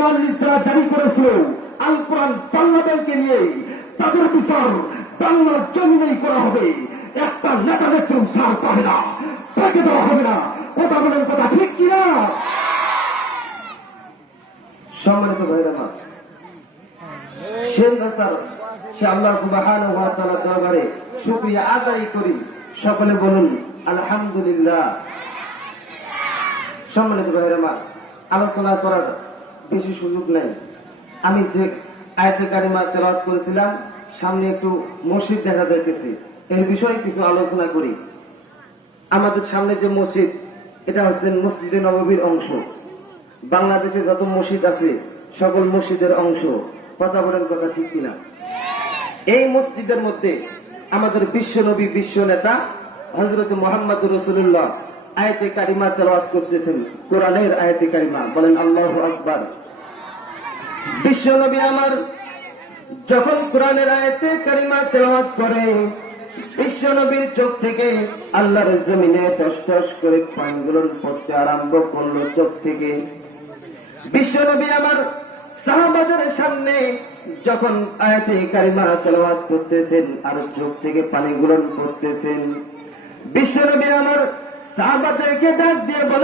1944 দ্বারা জারি করেছিল আল কোরআন পার্লামেন্টকে নিয়ে, তাদের বিচার বাংলার জমিনেই করা হবে। একটা নেতা নেত্রী সার পাবে না, পেটে দেওয়া হবে না। কথা বলেন, কথা ঠিক কিনা? সম্মানিত ভাইরা মা, সে আল্লাহ সুবহানাহু ওয়া তাআলার দরবারে শুকরিয়া আদায় করি। সকলে বলুন আলহামদুলিল্লাহ। সম্মানিত ভাইরা মা, আলোচনা করার বেশি সুযোগ নেই। আমি যে আয়াতে কারিমা তেলাওয়াত করেছিলাম, সামনে একটু মসজিদ দেখা যাইতেছে, এর বিষয়ে কিছু আলোচনা করি। আমাদের সামনে যে মসজিদ, এটা হচ্ছে মসজিদে নববীর অংশ। বাংলাদেশে যত মসজিদ আছে সকল মসজিদের অংশ। কথা বলেন, কথা ঠিক কিনা? এই মসজিদের মধ্যে আমাদের বিশ্ব নবী, বিশ্ব নেতা হযরত মুহাম্মদ রাসূলুল্লাহ আয়াতে কারিমা তেলাওয়াত করতেছেন, কোরআনের আয়াতে কারিমা। বলেন আল্লাহু আকবার। বিশ্ব নবী আমার যখন কোরআনের আয়াতে কারিমা তেলাওয়াত করে, বিশ্ব নবীর চোখ থেকে আল্লাহর জমিনে টস টস করে পানিগুলো পড়তে আরম্ভ করলো। চোখ থেকে বিশ্ব নবী আমার সাহাবাদের সামনে যখন আয়াতে কারিমা তেলাওয়াত করতেছেন আর চোখ থেকে পানিগুলো পড়তেছেন, বিশ্ব নবী আমার সাহাবাদেরকে ডাক দিয়ে বলে,